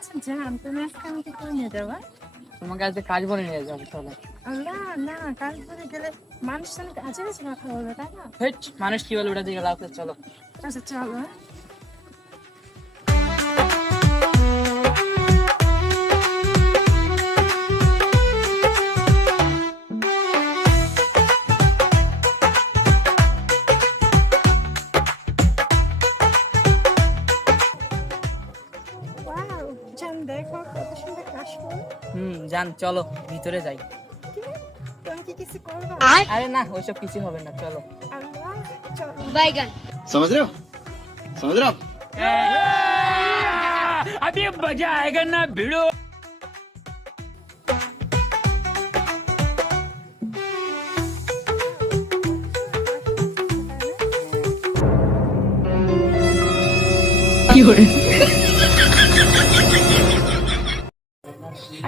আচ্ছা জান, তুমি আজকে আমাকে করে নিয়ে যাবা? তোমাকে আজকে কাজ বলে নিয়ে যাবো, চলো। না না, কাজ করে গেলে মানুষ সঙ্গে কাছে কাছে কথা বলবে, তাই না? হেট, মানুষ কি বলবে ওটা দিকে লাভ আছে, চলো। আচ্ছা চলো। ওয়াও, জান দেখো কত সুন্দর কাশফুল। জান চলো ভিতরে যাই। কি? তুমি কি কিছু করবে? আরে না, ওইসব কিছু হবে না, চলো। আল্লাহ, চলো। समझ रहे हो समझ रहे हो आप? अभी मजा आएगा ना भिड़ो।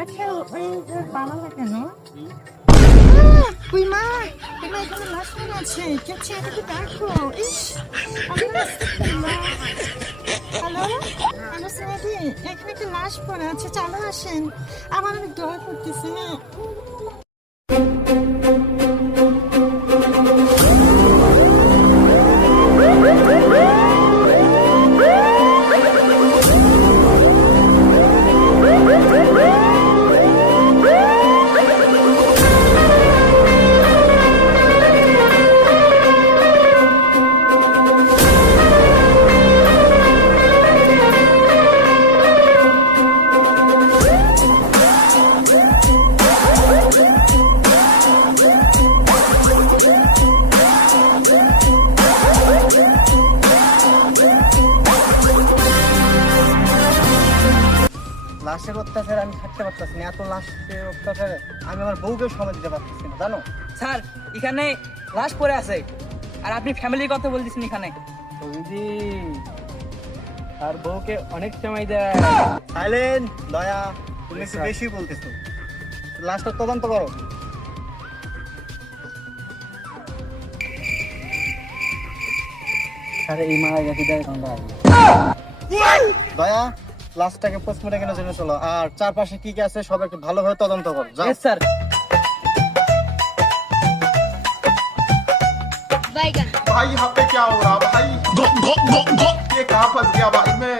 আচ্ছা ওই যে বানাবে কেন? ওই মা, এগুলো এখানে লাশ পড়ে আছে, কেউ ছেলেটাকে দেখো। ইস, হ্যালো হ্যালো সিনাদি, এখানে একটা লাশ পড়ে আছে, চালু আসেন। আমার অনেক ডর করতেছে। হ্যাঁ লাশের অত্যাচারে আমি থাকতে পারতেছি না, এত লাশের অত্যাচারে আমি আমার বউকে সময় দিতে পারতেছি না, জানো? স্যার, এখানে লাশ পড়ে আছে, আর আপনি ফ্যামিলির কথা বলতেছেন এখানে। দিদি আর বউকে অনেক সময় দেয়। সাইলেন্ট দয়া, তুমি একটু বেশি বলতেছো। লাশটা তদন্ত করো। আরে এই মারা গেছে দেয় দয়া, লাশটাকে পোস্টমর্টমের জন্য চলো, আর চারপাশে কি কি আছে সব একটু ভালোভাবে তদন্ত করো, যাও। Yes, sir. भाई यहाँ पे क्या हो रहा भाई ये कहाँ फंस गया भाई मैं